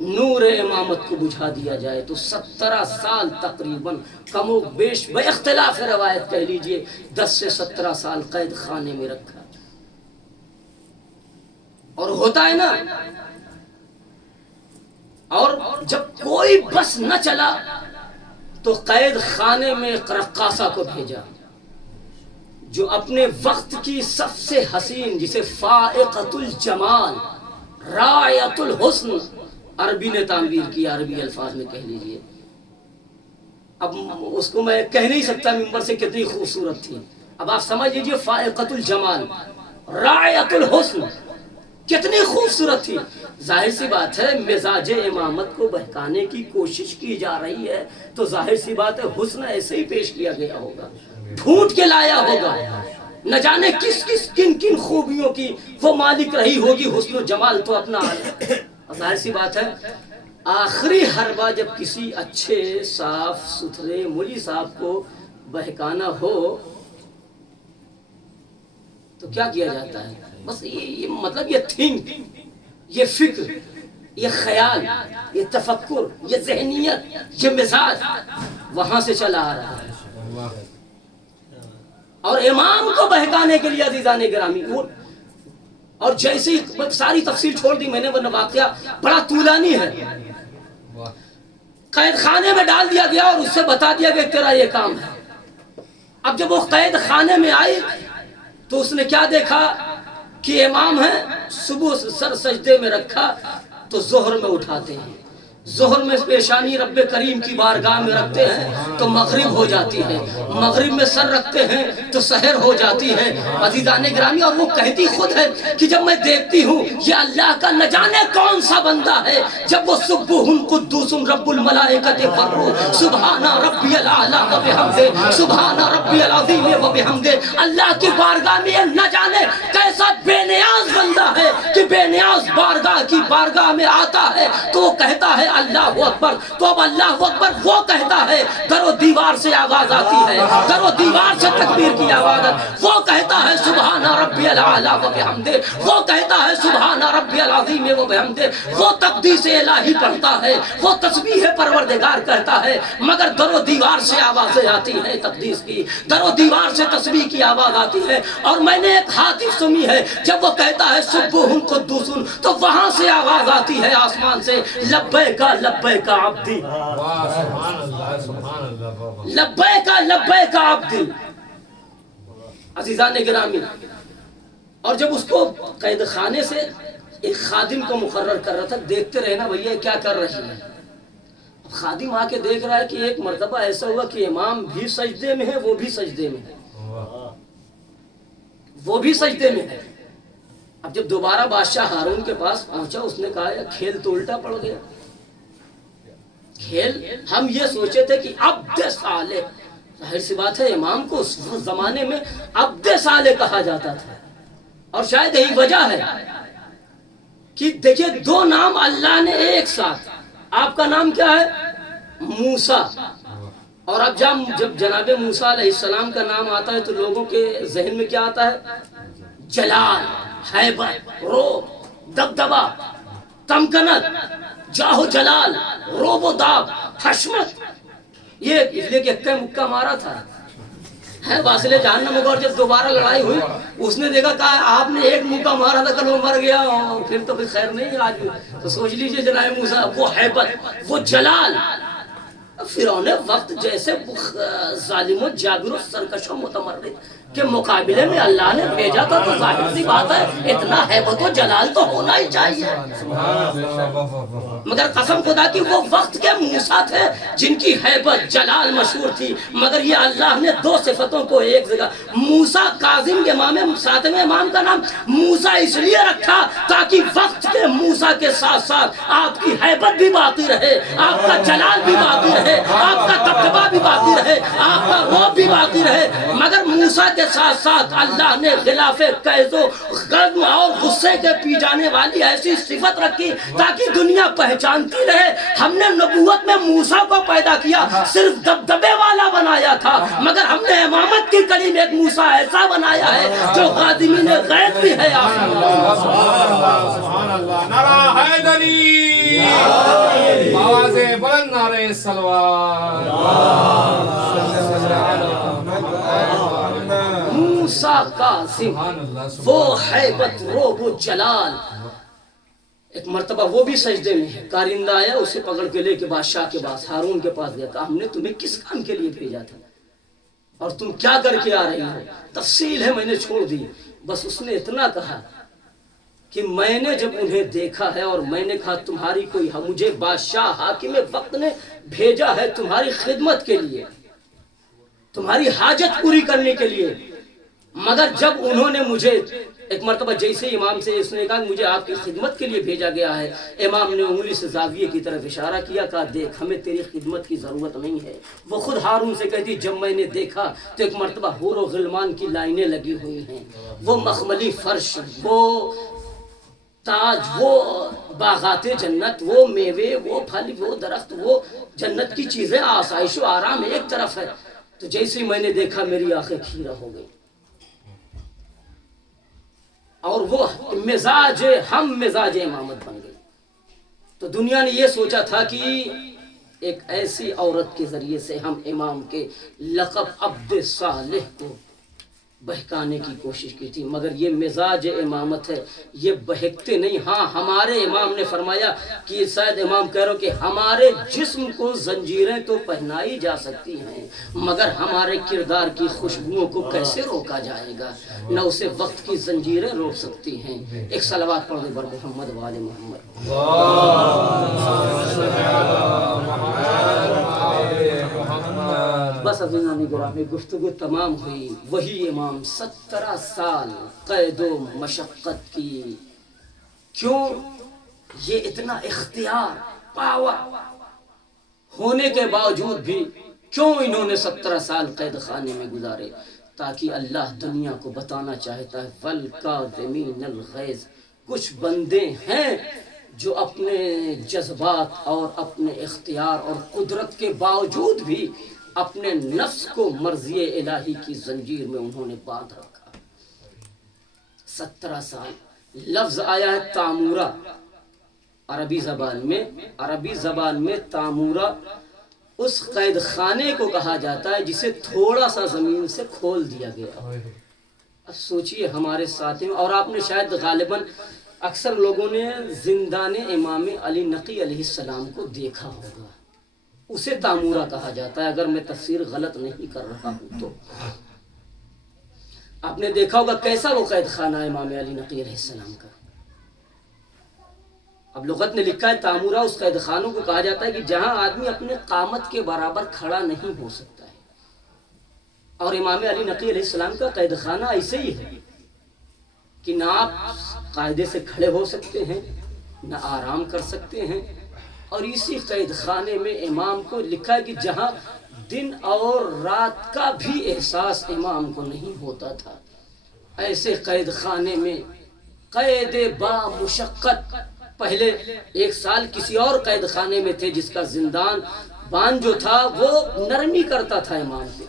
نور امامت کو بجھا دیا جائے, تو 17 سال تقریباً کم و بیش بے اختلاف روایت کہہ لیجئے 10 سے 17 سال قید خانے میں رکھا. اور ہوتا ہے نا, اور جب کوئی بس نہ چلا تو قید خانے میں ایک رقاصہ کو بھیجا جو اپنے وقت کی سب سے حسین, جسے فائقۃ الجمال, رائعۃ الحسن عربی نے تعبیر کیا, عربی الفاظ میں کہہ لیجئے. اب اس کو میں کہہ نہیں سکتا ممبر سے کتنی خوبصورت تھی. اب آپ سمجھ لیجئے فائقۃ الجمال, رائعۃ الحسن کتنی خوبصورت تھی. ظاہر سی بات ہے مزاج امامت کو بہکانے کی کوشش کی جا رہی ہے, تو ظاہر سی بات ہے حسن ایسے ہی پیش کیا گیا ہوگا, ڈھونڈ کے لایا ہوگا. نہ جانے کس کس کن کن خوبیوں کی وہ مالک رہی ہوگی، حسن و جمال تو اپنا عالم۔ ظاہر سی بات ہے آخری حربہ جب کسی اچھے صاف ستھرے مولوی صاحب کو بہکانا ہو تو کیا کیا جاتا ہے؟ بس یہ مطلب یہ تھنک، یہ فکر، یہ خیال، یہ تفکر، یہ ذہنیت، یہ مزاج وہاں سے چلا آ رہا ہے۔ اور امام کو بہکانے کے لیے عزیزان گرامی، اور جیسے ہی ساری تفصیل چھوڑ دی میں نے، ورنہ واقعہ بڑا طولانی ہے، قید خانے میں ڈال دیا گیا اور اس سے بتا دیا گیا تیرا یہ کام ہے۔ اب جب وہ قید خانے میں آئی تو اس نے کیا دیکھا کہ امام ہے، صبح سر سجدے میں رکھا تو ظہر میں اٹھاتے ہیں، ظہر میں پیشانی رب کریم کی بارگاہ میں رکھتے ہیں تو مغرب ہو جاتی ہے، مغرب میں سر رکھتے ہیں تو سحر ہو جاتی ہے۔ عزیزان گرامی، اور وہ کہتی خود ہے کہ جب میں دیکھتی ہوں یہ اللہ کا نہ جانے کون سا بندہ ہے، جب وہ سبح قدوس رب الملائکۃ والروح سبحان ربی الاعلی و بحمدہ سبحان ربی العظیم و بحمدہ، اللہ کی بارگاہ میں نہ جانے کیسا بے نیاز بندہ ہے کہ بے نیاز بارگاہ میں آتا ہے تو وہ کہتا ہے اللہ اکبر، تو اب اللہ اکبر وہ کہتا ہے، در و دیوار سے آواز آتی ہے، در و دیوار سے تکبیر کی آواز آتی، وہ کہتا ہے سبحان ربی الاعلی و بحمدہ، وہ کہتا ہے سبحان ربی العظیم و بحمدہ، وہ تقدیس الہی پڑھتا ہے، وہ تسبیح پروردگار کہتا ہے، مگر در و دیوار سے آوازیں آتی ہیں تقدیس کی، در و دیوار سے تسبیح کی آواز آتی ہے۔ اور میں نے ایک ہاتف سنی ہے، جب وہ کہتا ہے سبح قدوس تو وہاں سے آواز آتی ہے آسمان سے، لبیک لبیک عبدی، لبیک لبیک عبدی۔ عزیزان گرامی، اور جب اس کو قید خانے سے ایک خادم کو مقرر کر رہا تھا، دیکھتے رہے نا بھیا کیا کر رہی ہے۔ خادم آ کے دیکھ رہا ہے کہ ایک مرتبہ ایسا ہوا کہ امام بھی سجدے میں ہے، وہ بھی سجدے میں ہے، وہ بھی سجدے میں ہے۔ اب جب دوبارہ بادشاہ ہارون کے پاس پہنچا، اس نے کہا کھیل تو الٹا پڑ گیا، کھیل ہم یہ سوچے تھے کہ عبد صالح، ظاہر سی بات ہے امام کو اس زمانے میں عبد صالح کہا جاتا تھا، اور شاید یہی وجہ ہے کہ دیکھیں دو نام اللہ نے ایک ساتھ، آپ کا نام کیا ہے؟ موسیٰ، اور اب جب جناب موسیٰ علیہ السلام کا نام آتا ہے تو لوگوں کے ذہن میں کیا آتا ہے؟ جلال، ہیبت، روب، دبدبا، تمکنت، جاہ و جلال، روب و داب، حشمت۔ یہ اس لیے کہ اکہ مکہ مارا تھا ہے واصل جہنم ہوگا، اور جب دوبارہ لڑائی ہوئی اس نے دیکھا کہا آپ نے ایک موقع مارا تھا کل وہ مر گیا، پھر تو پھر خیر نہیں آج بھی، تو سوچ لیجئے جناب موسیٰ، وہ ہیبت، وہ جلال۔ فرعون وقت جیسے ظالم و جابر و سرکش و متمرد کے مقابلے میں اللہ نے بھیجا تھا، تو ظاہر سی بات ہے اتنا ہیبت و جلال تو ہونا ہی چاہیے۔ مگر قسم خدا کی وہ وقت کے موسیٰ تھے جن کی ہیبت جلال مشہور تھی، مگر یہ اللہ نے دو صفتوں کو ایک جگہ، موسیٰ کاظم امام ساتویں امام کا نام موسیٰ اس لیے رکھا تاکہ وقت کے موسیٰ کے ساتھ ساتھ آپ کی ہیبت بھی باقی رہے، آپ کا جلال بھی باقی رہے، آپ کا دبدبا بھی باقی رہے، آپ کا روب بھی باقی رہے۔ مگر موسیٰ کے ساتھ ساتھ اللہ نے غلاف قید و غضب اور غصے کے پی جانے والی ایسی صفت رکھی تاکہ دنیا پہچانتی رہے ہم نے نبوت میں موسیٰ کو پیدا کیا صرف دبدبے والا بنایا تھا، مگر ہم نے امامت کی کڑی میں ایک موسیٰ ایسا بنایا ہے جو خادمین غیب بھی ہے۔ سبحان اللہ، نعرہ حیدری، آواز بلند نعرہ صلوات۔ موسیٰ کاظم، وہ ہیبت، روب و جلال۔ ایک مرتبہ وہ بھی سجدے میں ہے، کارندہ آیا اسے پکڑ کے لے کے بادشاہ کے پاس ہارون کے پاس گیا، کہا ہم نے تمہیں کس کام کے لیے بھیجا تھا اور تم کیا کر کے آ رہی ہو؟ تفصیل ہے میں نے چھوڑ دی، بس اس نے اتنا کہا کہ میں نے جب انہیں دیکھا ہے اور میں نے کہا تمہاری کوئی، مجھے بادشاہ حاکم وقت نے بھیجا ہے تمہاری خدمت کے لیے، تمہاری حاجت پوری کرنے کے لیے، مگر جب انہوں نے مجھے ایک مرتبہ جیسے امام سے اس نے کہا مجھے آپ کی خدمت کے لیے بھیجا گیا ہے، امام نے انگلی سے زاویے کی طرف اشارہ کیا، کہا دیکھ ہمیں تیری خدمت کی ضرورت نہیں ہے۔ وہ خود ہارون سے کہتی جب میں نے دیکھا تو ایک مرتبہ حور و غلمان کی لائنیں لگی ہوئی ہیں، وہ مخملی فرش، وہ تاج، وہ باغات جنت، وہ میوے، وہ پھل، وہ درخت، وہ جنت کی چیزیں، آسائش و آرام ایک طرف ہے۔ تو جیسے میں نے دیکھا میری آنکھیں کھیرا ہو گئی، اور وہ ہم مزاج امامت بن گئی۔ تو دنیا نے یہ سوچا تھا کہ ایک ایسی عورت کے ذریعے سے ہم امام کے لقب عبد صالح کو بہکانے کی کوشش کی تھی، مگر یہ مزاج امامت ہے، یہ بہکتے نہیں۔ ہاں ہمارے امام نے فرمایا کہ شاید امام کہہ رہے ہو کہ ہمارے جسم کو زنجیریں تو پہنائی جا سکتی ہیں، مگر ہمارے کردار کی خوشبوؤں کو کیسے روکا جائے گا؟ نہ اسے وقت کی زنجیریں روک سکتی ہیں۔ ایک صلوات پڑھ دیں بر محمد وآل محمد۔ بس عزیزان گرامی، گفتگو تمام ہوئی۔ وہی امام 17 سال قید و مشقت کی، کیوں؟ یہ اتنا اختیار، پاور ہونے کے باوجود بھی کیوں انہوں نے 17 سال قید خانے میں گزارے؟ تاکہ اللہ دنیا کو بتانا چاہتا ہے وَالْكَاظِمِينَ الْغَيْظَ، کچھ بندے ہیں جو اپنے جذبات اور اپنے اختیار اور قدرت کے باوجود بھی اپنے نفس کو مرضی الہی کی زنجیر میں انہوں نے باندھ رکھا۔ 17 سال۔ لفظ آیا ہے تامورہ، عربی زبان میں تامورہ اس قید خانے کو کہا جاتا ہے جسے تھوڑا سا زمین سے کھول دیا گیا۔ اب سوچئے ہمارے ساتھ میں، اور آپ نے شاید غالباً اکثر لوگوں نے زندان امام علی نقی علیہ السلام کو دیکھا ہوگا، اسے تامورہ کہا جاتا ہے، اگر میں تفسیر غلط نہیں کر رہا ہوں تو۔ آپ نے دیکھا ہوگا کیسا وہ قید خانہ امام علی نقی علیہ السلام کا۔ اب لغت نے لکھا ہے تامورہ اس قید خانوں کو کہا جاتا ہے کہ جہاں آدمی اپنے قامت کے برابر کھڑا نہیں ہو سکتا ہے، اور امام علی نقی علیہ السلام کا قید خانہ ایسے ہی ہے کہ نہ آپ قاعدے سے کھڑے ہو سکتے ہیں، نہ آرام کر سکتے ہیں۔ اور اسی قید خانے میں امام کو لکھا ہے کہ جہاں دن اور رات کا بھی احساس امام کو نہیں ہوتا تھا، ایسے قید خانے میں قید با مشقت، پہلے 1 سال کسی اور قید خانے میں تھے جس کا زندان بان جو تھا وہ نرمی کرتا تھا امام پہ۔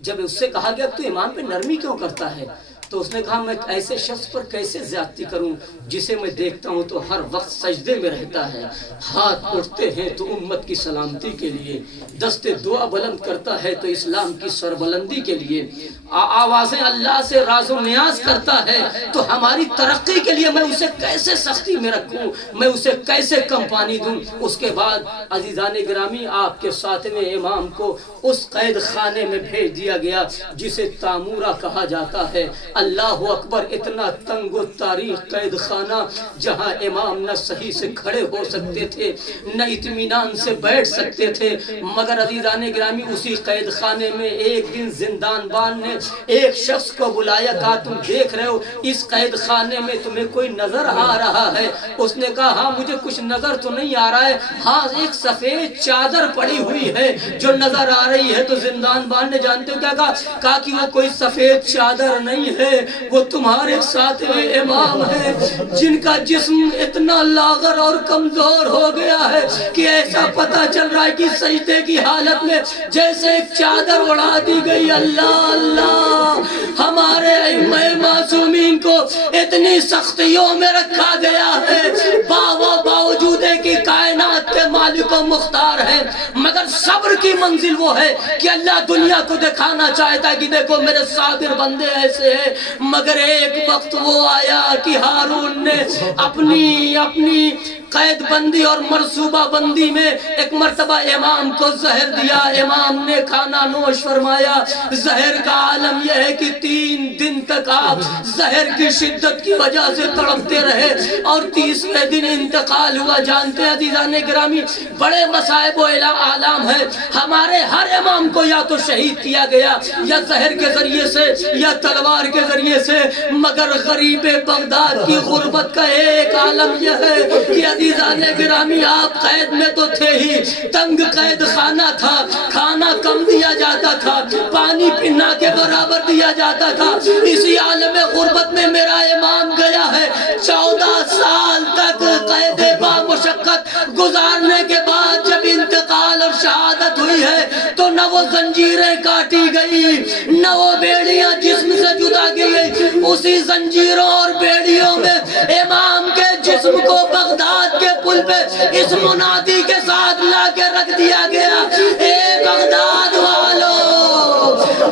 جب اس سے کہا گیا تو امام پہ نرمی کیوں کرتا ہے، تو اس نے کہا میں ایسے شخص پر کیسے زیادتی کروں جسے میں دیکھتا ہوں تو ہر وقت سجدے میں رہتا ہے، ہاتھ اٹھتے ہیں تو امت کی سلامتی کے لیے، دست دعا بلند کرتا ہے تو اسلام کی سربلندی کے لیے، آوازیں اللہ سے راز و نیاز کرتا ہے تو ہماری ترقی کے لیے میں اسے کیسے سختی میں رکھوں، میں اسے کیسے کم پانی دوں۔ اس کے بعد عزیزان گرامی آپ کے ساتویں امام کو اس قید خانے میں بھیج دیا گیا جسے تامورہ کہا جاتا ہے۔ اللہ اکبر، اتنا تنگ و تاریخ قید خانہ جہاں امام نہ صحیح سے کھڑے ہو سکتے تھے نہ اطمینان سے بیٹھ سکتے تھے، مگر عزیزان گرامی اسی قید خانے میں ایک دن زندان بان نے ایک شخص کو بلایا، کہا تم دیکھ رہے ہو اس قید خانے میں تمہیں کوئی نظر آ رہا ہے؟ اس نے کہا ہاں مجھے کچھ نظر تو نہیں آ رہا ہے، ہاں ایک سفید چادر پڑی ہوئی ہے جو نظر آ رہی ہے۔ تو زندان بان نے جانتے ہو کیا کہا؟ کہا کہ وہ کوئی سفید چادر نہیں ہے، وہ تمہارے ساتویں امام ہے جن کا جسم اتنا لاغر اور کمزور ہو گیا ہے کہ ایسا پتہ چل رہا ہے کہ سجدے کی حالت میں جیسے ایک چادر اڑا دی گئی۔ اللہ اللہ، ہمارے ائمہ معصومین کو اتنی سختیوں میں رکھا گیا ہے، باوجود ہے کہ کائنات کے مالک و مختار ہے، مگر صبر کی منزل وہ ہے کہ اللہ دنیا کو دکھانا چاہتا ہے کہ دیکھو میرے صابر بندے ایسے ہیں۔ مگر ایک وقت وہ آیا کہ ہارون نے اپنی قید بندی اور مرصوبہ بندی میں ایک مرتبہ امام کو زہر دیا، امام نے کھانا نوش فرمایا۔ زہر کا عالم یہ ہے کہ 3 دن تک آپ زہر کی شدت کی وجہ سے تڑپتے رہے اور 30ویں دن انتقال ہوا۔ جانتے ہیں عزیزان گرامی، بڑے مصائب و آلات پیغام ہے، ہمارے ہر امام کو یا تو شہید کیا گیا یا زہر کے ذریعے سے یا تلوار کے ذریعے سے، مگر غریب بغداد کی غربت کا ایک عالم یہ ہے کہ عزیزان گرامی آپ قید میں تو تھے ہی، تنگ قید خانہ تھا، کھانا کم دیا جاتا تھا، پانی پینا کے برابر دیا جاتا تھا، اسی عالم غربت میں میرا امام گیا ہے، 14 سال تک قید با مشقت گزارنے کے بعد جب انتقال اور شہادت ہوئی ہے تو نہ وہ زنجیریں کاٹی گئی، نہ وہ بیڑیاں جسم سے جدا کی گئی، اسی زنجیروں اور بیڑیوں میں امام کے جسم کو بغداد کے پل پہ اس منادی کے ساتھ لا کے رکھ دیا گیا، اے بغداد والو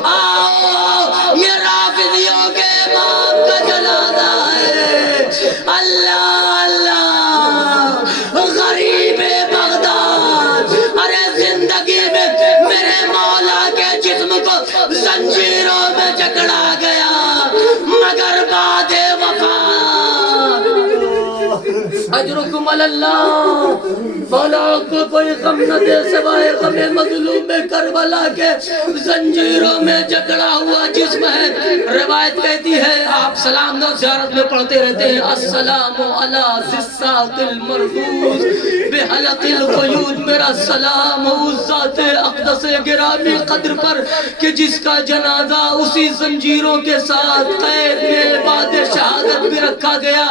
آؤ، یہ رافضیوں کے امام کا جنازہ ہے، اللہ اللہ، غریب بغداد، ارے زندگی میں میرے مولا کے جسم کو زنجیروں میں جکڑا گیا، مگر بعد وفات اجرکم اللہ، مولا کو کوئی غم نہ دے سوائے غم مظلوم کربلا کے زنجیروں میں جکڑا ہوا جسم ہے۔ روایت کہتی ہے آپ سلام دو زیارت میں پڑھتے رہتے ہیں، السلام علی ذی المرفوض بحلق القیود، میرا سلام اس ذات اقدس گرامی قدر پر کہ جس کا جنازہ اسی زنجیروں کے ساتھ قید میں بعد شہادت بھی رکھا گیا،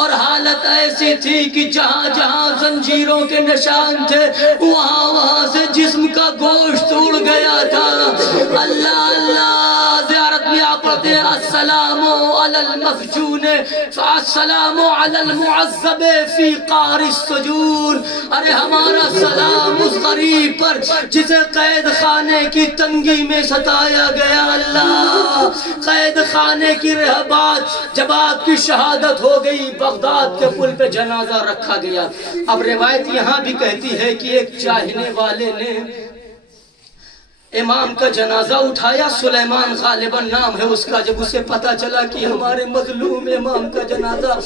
اور حالت ایسی تھی کہ جہاں جہاں زنجیروں کے نشان تھے وہاں سے جسم کا گوشت اڑ گیا تھا۔ اللہ اللہ، زیارت میں آپ پڑھتے ہیں السلام علی المفجون فالسلام علی المعذب فی قعر السجون، ارے ہمارا سلام اس غریب پر جسے قید خانے کی تنگی میں ستایا گیا، اللہ قید خانے کی رہبات جب آپ کی شہادت ہو گئی بغداد کے پل پہ جنازہ رکھا گیا۔ اب روایت یہاں بھی کہتی ہے کہ ایک چاہنے والے نے امام کا جنازہ اٹھایا، سلیمان غالباً نام ہے اس کا، جب اسے پتا چلا کہ ہمارے مظلوم امام کا جنازہ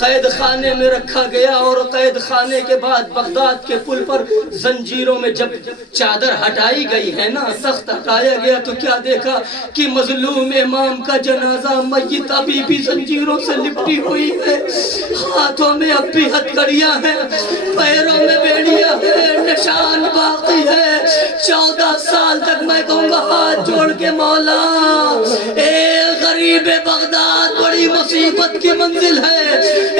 قید خانے میں رکھا گیا، اور قید خانے کے بعد بغداد کے پل پر زنجیروں میں جب چادر ہٹائی گئی ہے نا، تخت ہٹایا گیا، تو کیا دیکھا کہ مظلوم امام کا جنازہ میت ابھی بھی زنجیروں سے لپٹی ہوئی ہے، ہاتھوں میں اب بھی ہتھکڑیاں ہیں، پیروں میں بیڑیاں ہیں، نشان باقی ہے۔ 14 سال تک میں کہوں گا ہاتھ جوڑ کے مولا، اے غریب بغداد بڑی مصیبت کی منزل ہے،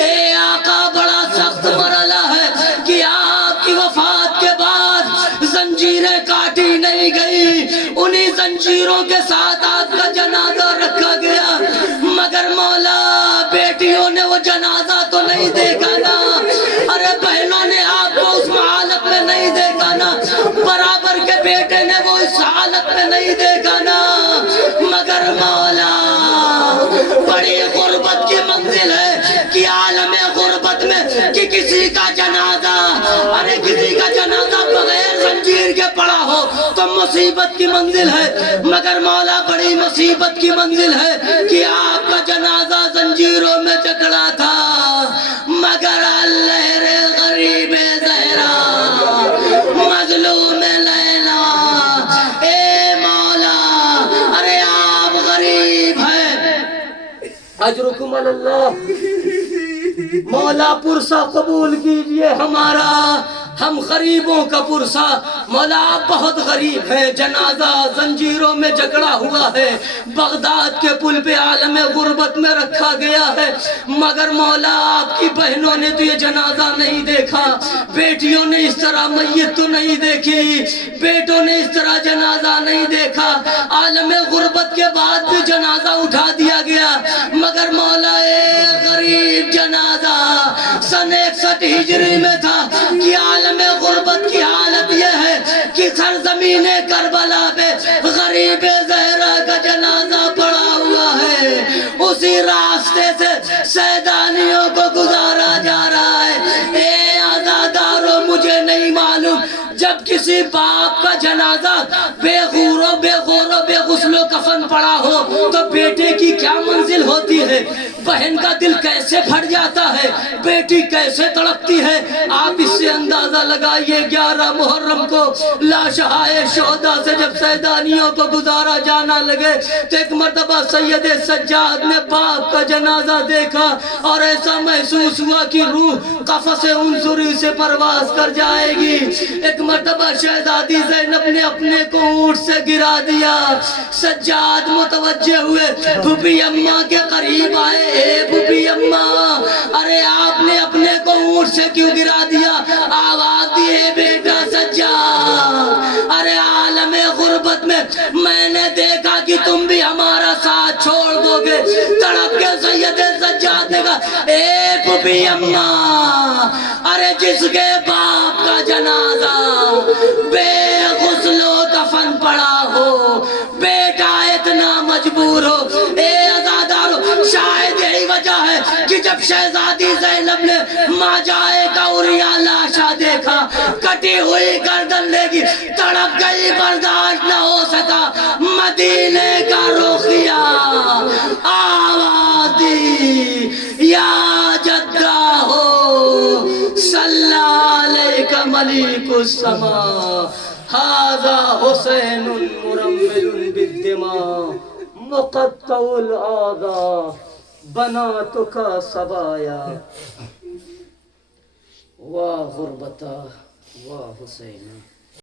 اے آقا بڑا سخت مرحلہ ہے کہ آپ کی وفات کے بعد زنجیریں کاٹی نہیں گئی، انہی زنجیروں کے ساتھ آپ کا جنازہ رکھا گیا، مگر مولا بیٹیوں نے وہ جنازہ تو نہیں دیکھا نا، ارے بہنوں نے آپ کو اس حالت میں نہیں دیکھا نا، برابر کے بیٹے نے وہ اس حالت میں نہیں دیکھا نا، مگر مولا بڑی غربت کی منزل ہے کہ عالم غربت میں کہ کسی کا جنازہ، ارے کسی کا جنازہ بغیر زنجیر کے پڑا ہو تو مصیبت کی منزل ہے، مگر مولا بڑی مصیبت کی منزل ہے کہ آپ کا جنازہ زنجیروں میں جکڑا تھا، مگر اللہ رے غریب زہرا مظلوم لیلا، اے مولا ارے آپ غریب ہیں، اجرکم اللہ، مولا پرسہ قبول کیجئے ہمارا، ہم غریبوں کا پرسہ، مولا آپ بہت غریب ہیں، جنازہ زنجیروں میں جکڑا ہوا ہے، بغداد کے پل پہ عالم غربت میں رکھا گیا ہے، مگر مولا آپ کی بہنوں نے تو یہ جنازہ نہیں دیکھا، بیٹیوں نے اس طرح میت تو نہیں دیکھی، بیٹوں نے اس طرح جنازہ نہیں دیکھا، عالم غربت کے بعد بھی جنازہ اٹھا دیا گیا، مگر مولا ایک غریب جنازہ سن 61 ہجری میں تھا کہ عالم غربت کی حالت یہ ہے کہ سرزمین کربلا پہ غریب زہرا کا جنازہ پڑا ہوا ہے، اسی راستے سے سیدانیوں کو گزارا جا رہا ہے، اے عزادارو مجھے نہیں معلوم جب کسی باپ کا جنازہ بے غور و بے غسل و کفن پڑا ہو تو بیٹے کی کیا منزل ہوتی ہے، بہن کا دل کیسے پھٹ جاتا ہے، بیٹی کیسے تڑپتی ہے۔ آپ اس سے اندازہ لگائیے 11 محرم کو لاشہائے شہداء سے جب سیدانیوں کو گزارا جانا لگے تو ایک مرتبہ سید سجاد نے باپ کا جنازہ دیکھا اور ایسا محسوس ہوا کہ روح قفس عنصری سے پرواز کر جائے گی۔ ایک مرتبہ شہزادی زینب نے اپنے کو اونٹ سے گرا دیا۔ سجاد متوجہ ہوئے، پھوپھی اماں کے قریب آئے، اے پھوپھی اماں، ارے آپ نے اپنے کو اونٹ سے کیوں گرا دیا؟ آواز دیے بیٹا سجاد، ارے عالم غربت میں نے دیکھا کہ تم بھی ہمارا ساتھ چھوڑ دو گے۔ تڑپ کے سید سجاد نے کہا، اے پھوپھی اماں، ارے جس کے باپ کا جنازہ بے غسل و کفن پڑا ہو، بیٹا اتنا مجبور ہو، اے عزادارو، شاید یہی وجہ ہے کہ جب شہزادی زینب نے ماجائے کا عریاں لاشا دیکھا، کٹی ہوئی گردن لے گی، تڑپ گئی، برداشت نہ ہو سکا، مدینے کا رخ کیا، آواز دی، یا جدہ ہو صلی علیک ملیک السماء، ھذا حسین مرمل بالدماء، مقطع الاعضاء، بناتک صبایا، واہ غربتا واہ حسین۔